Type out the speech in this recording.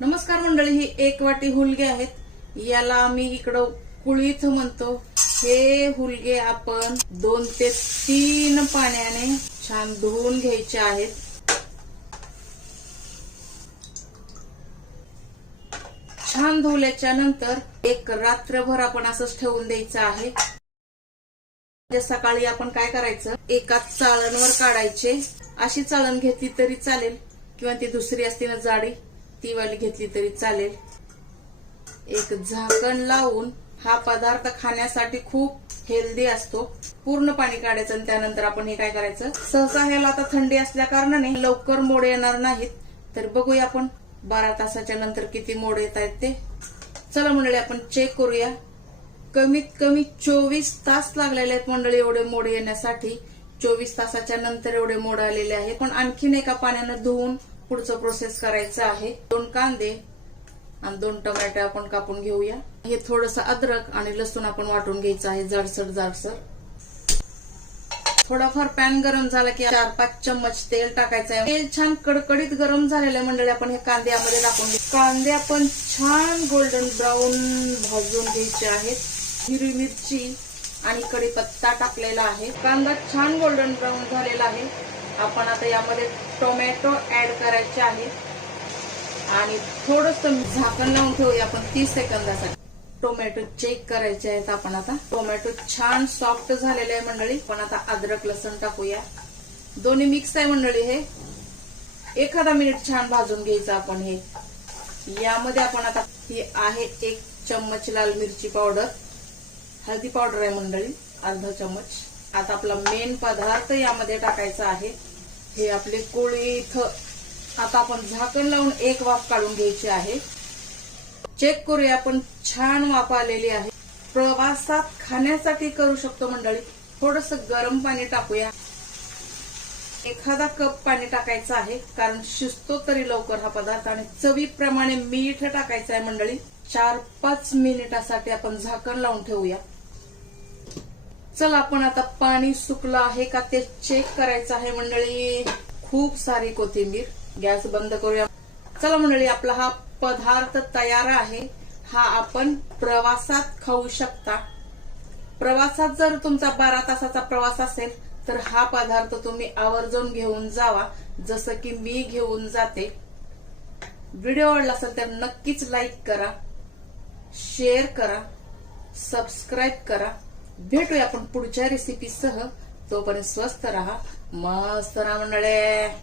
नमस्कार मंडळी ही एक वाटी हुलगे आहेत. याला आम्ही इकडं कुळीथ म्हणतो. हे हुलगे आपण दोन ते तीन पाण्याने छान धुवून घ्यायचे आहेत. छान धुवल्याच्या नंतर एक रात्रभर आपण असंच ठेवून द्यायचं आहे. म्हणजे सकाळी आपण काय करायचं? एका चाळणवर काढायचे. अशी चाळण घेतली तरी चालेल. किंवा ती दुसरी असते ना जाडी. ती वाली घेतली तरी चालेल. एक झाकण लावून हा पदार्थ खाण्यासाठी खूप हेल्दी असतो. पूर्ण पाणी काढायचं आणि त्यानंतर आपण हे काय करायचं? सहसा ह्याला आता थंडी असल्या कारणाने लवकर मोड येणार नाहीत. तर बघूया आपण बारा तासाच्या नंतर किती मोड येत आहेत ते. चला मंडळी आपण चेक करूया. कमीत कमी चोवीस तास लागलेले आहेत मंडळी एवढे मोड येण्यासाठी. चोवीस तासाच्या नंतर एवढे मोड आलेले आहेत. पण आणखीन एका पाण्यानं धुवून पुढचं प्रोसेस करायचं आहे. दोन कांदे आणि दोन टोमॅटो आपण कापून घेऊया. हे थोडस अद्रक आणि लसूण आपण वाटून घ्यायचं आहे जाडसर जाडसर. थोडाफार पॅन गरम झाला की चार पाच चम्मच तेल टाकायचं आहे. तेल छान कडकडीत गरम झालेलं मंडळी आपण हे कांद्यामध्ये टाकून घेऊ. कांदे आपण छान गोल्डन ब्राऊन भाजून घ्यायचे आहेत. हिरवी मिरची आणि कढीपत्ता टाकलेला आहे. कांदा छान गोल्डन ब्राऊन झालेला आहे. आपण आता यामध्ये टोमॅटो ऍड करायचे आहेत. आणि थोडस झाकण लावून ठेवूया आपण तीस सेकंदासाठी. टोमॅटो चेक करायचे आहेत आपण आता. टोमॅटो छान सॉफ्ट झालेले आहे मंडळी. पण आता अद्रक लसण टाकूया. दोन्ही मिक्स आहे मंडळी हे. एखादा मिनिट छान भाजून घ्यायचं आपण हे. यामध्ये आपण आता ही आहे एक चम्मच लाल मिरची पावडर. हळदी पावडर आहे मंडळी. अर्धा चम्मच. आता आपला मेन पदार्थ यामध्ये टाकायचा आहे. हे आपले कोळी इथं आता आपण झाकण लावून एक वाफ काढून घ्यायची आहे. चेक करूया आपण छान वाफ आलेली आहे. प्रवासात खाण्यासाठी करू शकतो मंडळी. थोडस गरम पाणी टाकूया. एखादा कप पाणी टाकायचं आहे कारण शिजतो तरी लवकर हा पदार्थ. आणि चवीप्रमाणे मीठ टाकायचं आहे मंडळी. चार पाच मिनिटासाठी आपण झाकण लावून ठेवूया. चला आपण आता पाणी सुकलं आहे का ते चेक करायचं आहे मंडळी. खूप सारी कोथिंबीर. गॅस बंद करूया. चला मंडळी आपला हा पदार्थ तयार आहे. हा आपण प्रवासात खाऊ शकता. प्रवासात जर तुमचा बारा तासाचा प्रवास असेल तर हा पदार्थ तुम्ही आवर्जून घेऊन जावा. जसं की मी घेऊन जाते. व्हिडिओ आवडला असेल तर नक्कीच लाईक करा शेअर करा सबस्क्राईब करा. भेटूया आपण पुढच्या रेसिपीसह तोपर्यंत स्वस्त राहा. मस्त राहा मंडळे.